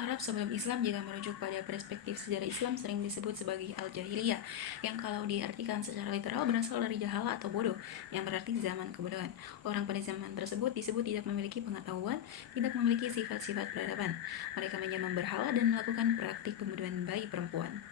Arab sebelum Islam jika merujuk pada perspektif sejarah Islam sering disebut sebagai Al-Jahiliyah, yang kalau diartikan secara literal berasal dari jahala atau bodoh, yang berarti zaman kebodohan. Orang pada zaman tersebut disebut tidak memiliki pengetahuan, tidak memiliki sifat-sifat peradaban. Mereka menyembah berhala dan melakukan praktik pembunuhan bayi perempuan.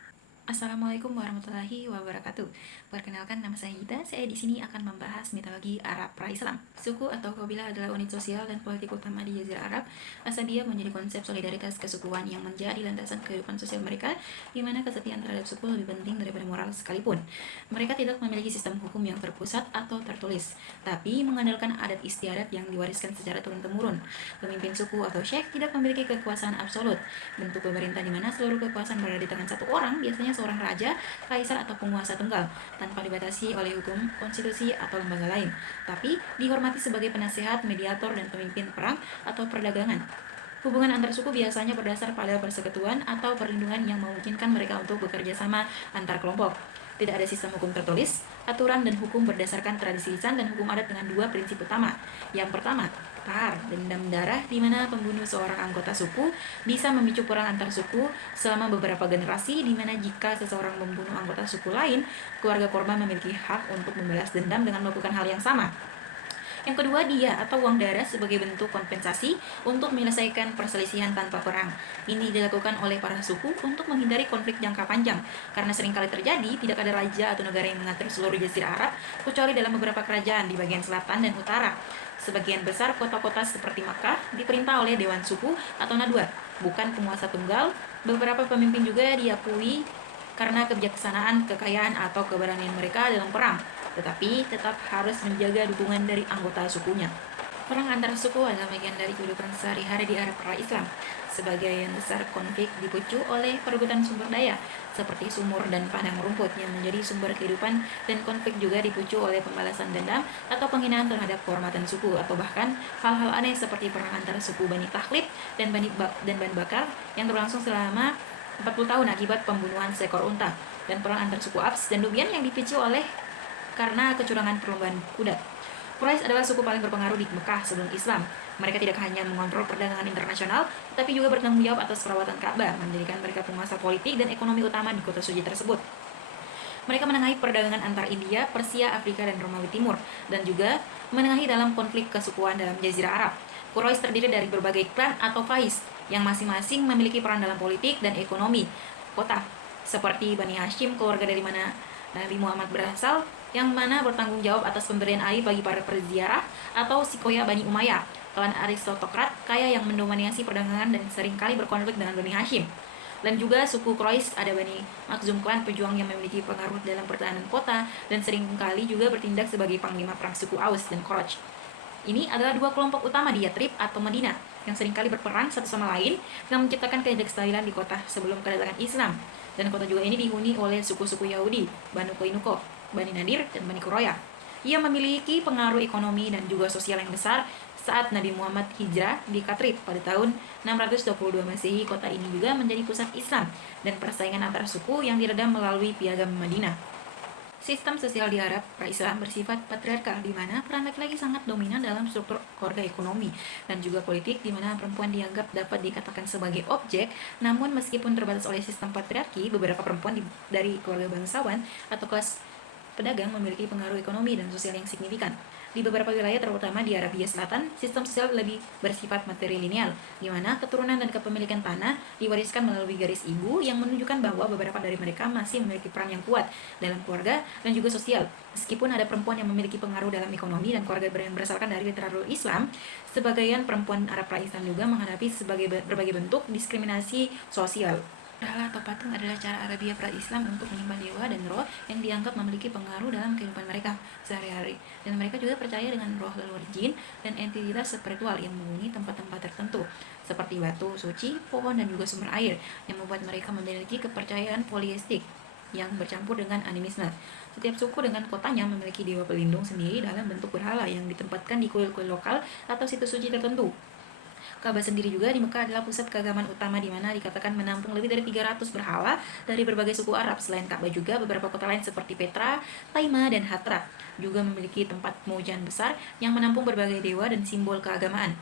Assalamualaikum warahmatullahi wabarakatuh. Perkenalkan, nama saya Gita. Saya di sini akan membahas mitologi Arab pra-Islam. Suku atau kabilah adalah unit sosial dan politik utama di Jazirah Arab. Asalnya menjadi konsep solidaritas kesukuan yang menjadi landasan kehidupan sosial mereka, di mana kesetiaan terhadap suku lebih penting daripada moral sekalipun. Mereka tidak memiliki sistem hukum yang terpusat atau tertulis, tapi mengandalkan adat istiadat yang diwariskan secara turun-temurun. Pemimpin suku atau syekh tidak memiliki kekuasaan absolut. Bentuk pemerintah di mana seluruh kekuasaan berada di tangan satu orang, biasanya seorang raja, kaisar atau penguasa tunggal, tanpa dibatasi oleh hukum, konstitusi, atau lembaga lain, tapi dihormati sebagai penasehat, mediator, dan pemimpin perang atau perdagangan. Hubungan antar suku biasanya berdasar pada persekutuan atau perlindungan yang memungkinkan mereka untuk bekerja sama antar kelompok. Tidak ada sistem hukum tertulis, aturan dan hukum berdasarkan tradisi lisan dan hukum adat dengan dua prinsip utama. Yang pertama, tahar, dendam darah, di mana pembunuh seorang anggota suku bisa memicu perang antar suku selama beberapa generasi, di mana jika seseorang membunuh anggota suku lain, keluarga korban memiliki hak untuk membalas dendam dengan melakukan hal yang sama. Yang kedua, dia atau uang darah sebagai bentuk kompensasi untuk menyelesaikan perselisihan tanpa perang. Ini dilakukan oleh para suku untuk menghindari konflik jangka panjang, karena seringkali terjadi tidak ada raja atau negara yang mengatur seluruh jazirah Arab, kecuali dalam beberapa kerajaan di bagian selatan dan utara. Sebagian besar kota-kota seperti Makkah diperintah oleh Dewan Suku atau Nadwa, bukan penguasa tunggal. Beberapa pemimpin juga diakui karena kebijaksanaan, kekayaan, atau keberanian mereka dalam perang, tetapi tetap harus menjaga dukungan dari anggota sukunya. Perang antar suku adalah bagian dari kehidupan sehari-hari di Arab pra-Islam. Sebagian besar konflik dipicu oleh perebutan sumber daya, seperti sumur dan padang rumput yang menjadi sumber kehidupan, dan konflik juga dipicu oleh pembalasan dendam atau penghinaan terhadap kehormatan suku, atau bahkan hal-hal aneh seperti perang antara suku Bani Tahlib dan Bani Bakar yang berlangsung selama 40 tahun akibat pembunuhan seekor unta, dan perang antar suku Abs dan Nubian yang dipicu oleh karena kecurangan perlombaan kuda. Quraisy adalah suku paling berpengaruh di Mekah sebelum Islam. Mereka tidak hanya mengontrol perdagangan internasional, tapi juga bertanggung jawab atas perawatan Ka'bah, menjadikan mereka penguasa politik dan ekonomi utama di kota suci tersebut. Mereka menengahi perdagangan antar India, Persia, Afrika, dan Romawi Timur, dan juga menengahi dalam konflik kesukuan dalam Jazirah Arab. Quraisy terdiri dari berbagai klan atau faiz yang masing-masing memiliki peran dalam politik dan ekonomi kota, seperti Bani Hashim, keluarga dari mana Nabi Muhammad berasal, yang mana bertanggung jawab atas pemberian air bagi para peziarah, atau Sikoya Bani Umayyah, klan aristokrat kaya yang mendominasi perdagangan dan seringkali berkonflik dengan Bani Hashim. Dan juga suku Quraisy ada Bani Makhzum, klan pejuang yang memiliki pengaruh dalam pertahanan kota dan seringkali juga bertindak sebagai panglima perang suku Aus dan Khoraj. Ini adalah dua kelompok utama di Yatrib atau Madinah yang seringkali berperang satu sama lain dan menciptakan ketidakstabilan di kota sebelum kedatangan Islam. Dan kota juga ini dihuni oleh suku-suku Yahudi, Banu Qainuqa, Bani Nadir, dan Bani Quraisyah. Ia memiliki pengaruh ekonomi dan juga sosial yang besar saat Nabi Muhammad hijrah di Yatrib pada tahun 622 Masehi. Kota ini juga menjadi pusat Islam dan persaingan antar suku yang diredam melalui Piagam Madinah. Sistem sosial di Arab pra-Islam bersifat patriarkal, di mana peran laki-laki sangat dominan dalam struktur keluarga, ekonomi, dan juga politik, di mana perempuan dianggap dapat dikatakan sebagai objek. Namun meskipun terbatas oleh sistem patriarki, beberapa perempuan dari keluarga bangsawan atau kelas pedagang memiliki pengaruh ekonomi dan sosial yang signifikan. Di beberapa wilayah, terutama di Arabia Selatan, sistem sosial lebih bersifat matrilineal, di mana keturunan dan kepemilikan tanah diwariskan melalui garis ibu, yang menunjukkan bahwa beberapa dari mereka masih memiliki peran yang kuat dalam keluarga dan juga sosial. Meskipun ada perempuan yang memiliki pengaruh dalam ekonomi dan keluarga yang berdasarkan dari literatur Islam, sebagian perempuan Arab pra-Islam juga menghadapi berbagai bentuk diskriminasi sosial. Berhala atau patung adalah cara Arabia pra-Islam untuk menyembah dewa dan roh yang dianggap memiliki pengaruh dalam kehidupan mereka sehari-hari. Dan mereka juga percaya dengan roh leluhur jin dan entitas spiritual yang menghuni tempat-tempat tertentu, seperti batu suci, pohon, dan juga sumber air, yang membuat mereka memiliki kepercayaan poliistik yang bercampur dengan animisme. Setiap suku dengan kotanya memiliki dewa pelindung sendiri dalam bentuk berhala yang ditempatkan di kuil-kuil lokal atau situs suci tertentu. Ka'bah sendiri juga di Mekah adalah pusat keagamaan utama, di mana dikatakan menampung lebih dari 300 berhala dari berbagai suku Arab. Selain Ka'bah juga beberapa kota lain seperti Petra, Taima, dan Hatra juga memiliki tempat pemujaan besar yang menampung berbagai dewa dan simbol keagamaan.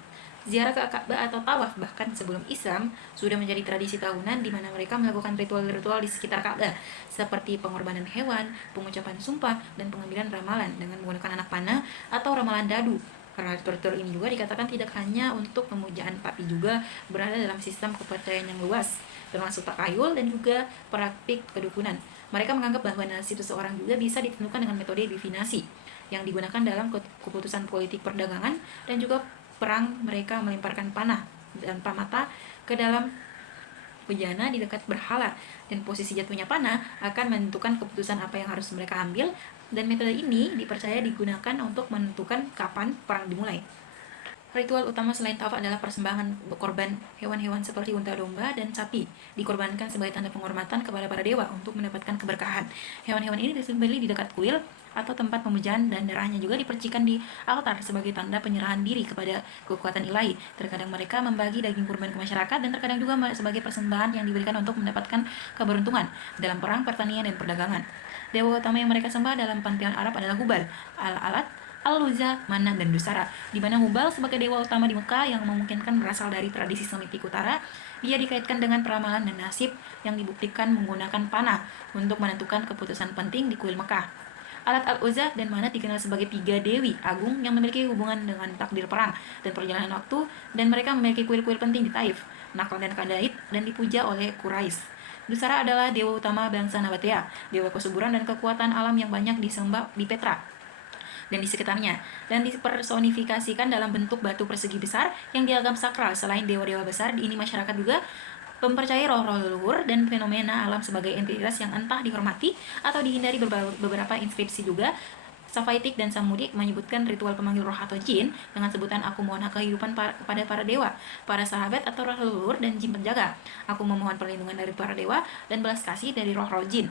Ziarah ke Ka'bah atau tawaf bahkan sebelum Islam sudah menjadi tradisi tahunan di mana mereka melakukan ritual-ritual di sekitar Ka'bah seperti pengorbanan hewan, pengucapan sumpah, dan pengambilan ramalan dengan menggunakan anak panah atau ramalan dadu. Karena ritual ini juga dikatakan tidak hanya untuk pemujaan tapi juga berada dalam sistem kepercayaan yang luas, termasuk takayul dan juga praktik kedukunan. Mereka menganggap bahwa nasib seseorang juga bisa ditentukan dengan metode divinasi yang digunakan dalam keputusan politik perdagangan dan juga perang. Mereka melemparkan panah dan mata ke dalam bejana di dekat berhala, dan posisi jatuhnya panah akan menentukan keputusan apa yang harus mereka ambil, dan metode ini dipercaya digunakan untuk menentukan kapan perang dimulai. Ritual utama selain tawaf adalah persembahan korban hewan-hewan seperti unta, domba, dan sapi dikorbankan sebagai tanda penghormatan kepada para dewa untuk mendapatkan keberkahan. Hewan-hewan ini disembelih di dekat kuil atau tempat pemujaan, dan darahnya juga dipercikan di altar sebagai tanda penyerahan diri kepada kekuatan ilahi. Terkadang mereka membagi daging kurban ke masyarakat, dan terkadang juga sebagai persembahan yang diberikan untuk mendapatkan keberuntungan dalam perang, pertanian, dan perdagangan. Dewa utama yang mereka sembah dalam pantheon Arab adalah Hubal, Al-Alat, Al-Luzza, Manat, dan Dusara, di mana Hubal sebagai dewa utama di Mekah yang memungkinkan berasal dari tradisi Semitik Utara. Dia dikaitkan dengan peramalan dan nasib yang dibuktikan menggunakan panah untuk menentukan keputusan penting di kuil Mekah. Alat Al-Uzza dan Manat dikenal sebagai tiga dewi agung yang memiliki hubungan dengan takdir perang dan perjalanan waktu, dan mereka memiliki kuil-kuil penting di Taif, Nakhl, dan Kadaid, dan dipuja oleh Quraisy. Dusara adalah dewa utama bangsa Nabatea, dewa kesuburan dan kekuatan alam yang banyak disembah di Petra dan di sekitarnya, dan dipersonifikasikan dalam bentuk batu persegi besar yang dianggap sakral. Selain dewa-dewa besar, ini masyarakat juga mempercayai roh-roh leluhur dan fenomena alam sebagai entitas yang entah dihormati atau dihindari. Beberapa inskripsi juga Safaitik dan Samudik menyebutkan ritual pemanggil roh atau jin dengan sebutan aku mohon kehidupan kepada para dewa, para sahabat atau roh leluhur dan jin penjaga. Aku memohon perlindungan dari para dewa dan belas kasih dari roh-roh jin.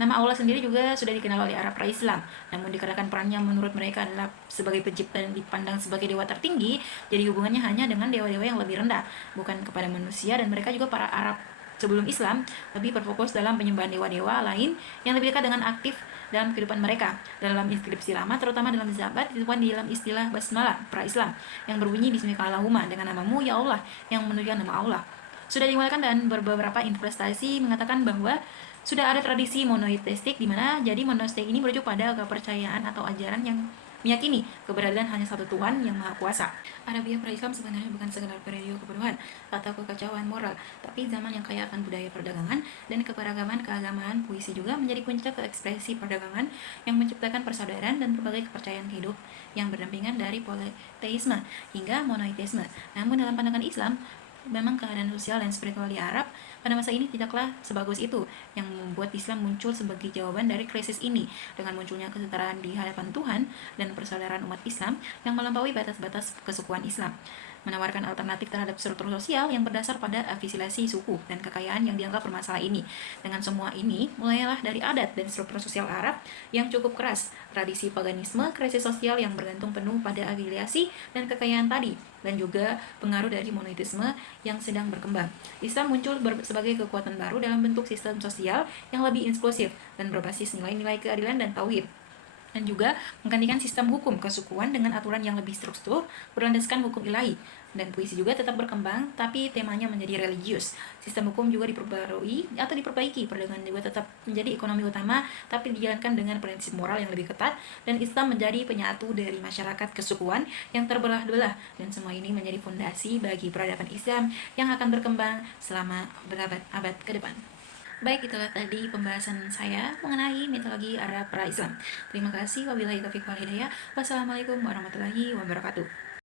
Nama Allah sendiri juga sudah dikenal oleh Arab pra-Islam, namun dikarenakan perannya menurut mereka adalah sebagai pencipta dan dipandang sebagai dewa tertinggi, jadi hubungannya hanya dengan dewa-dewa yang lebih rendah, bukan kepada manusia. Dan mereka juga, para Arab sebelum Islam, lebih berfokus dalam penyembahan dewa-dewa lain yang lebih dekat dengan aktif dalam kehidupan mereka. Dalam inskripsi lama, terutama dalam zabat, ditemukan di dalam istilah basmalah pra-Islam yang berbunyi Bismillahirrahmanirrahim, dengan namamu ya Allah, yang menunjukkan nama Allah sudah dimulakan. Dan beberapa investasi mengatakan bahwa sudah ada tradisi monoteistik di mana jadi monoteistik ini merujuk pada kepercayaan atau ajaran yang meyakini keberadaan hanya satu Tuhan yang Maha Kuasa. Arabia pra-Islam sebenarnya bukan sekedar periode kebodohan atau kekacauan moral, tapi zaman yang kaya akan budaya perdagangan dan keberagaman keagamaan. Puisi juga menjadi puncak ke ekspresi perdagangan yang menciptakan persaudaraan dan berbagai kepercayaan hidup yang berdampingan dari politeisme hingga monoteisme. Namun dalam pandangan Islam, memang keadaan sosial dan spiritual di Arab pada masa ini tidaklah sebagus itu, yang membuat Islam muncul sebagai jawaban dari krisis ini dengan munculnya kesetaraan di hadapan Tuhan dan persaudaraan umat Islam yang melampaui batas-batas kesukuan Islam, menawarkan alternatif terhadap struktur sosial yang berdasar pada afiliasi suku dan kekayaan yang dianggap bermasalah ini. Dengan semua ini, mulailah dari adat dan struktur sosial Arab yang cukup keras, tradisi paganisme, krisis sosial yang bergantung penuh pada afiliasi dan kekayaan tadi, dan juga pengaruh dari monoteisme yang sedang berkembang. Islam muncul sebagai kekuatan baru dalam bentuk sistem sosial yang lebih inklusif dan berbasis nilai-nilai keadilan dan tauhid, dan juga menggantikan sistem hukum kesukuan dengan aturan yang lebih struktur berlandaskan hukum ilahi. Dan puisi juga tetap berkembang, tapi temanya menjadi religius. Sistem hukum juga diperbarui atau diperbaiki. Perdagangan juga tetap menjadi ekonomi utama, tapi dijalankan dengan prinsip moral yang lebih ketat. Dan Islam menjadi penyatu dari masyarakat kesukuan yang terbelah-belah. Dan semua ini menjadi fondasi bagi peradaban Islam yang akan berkembang selama berabad-abad ke depan. Baik, itulah tadi pembahasan saya mengenai mitologi Arab pra-Islam. Terima kasih. Wabillahi taufiq wal hidayah. Wassalamualaikum warahmatullahi wabarakatuh.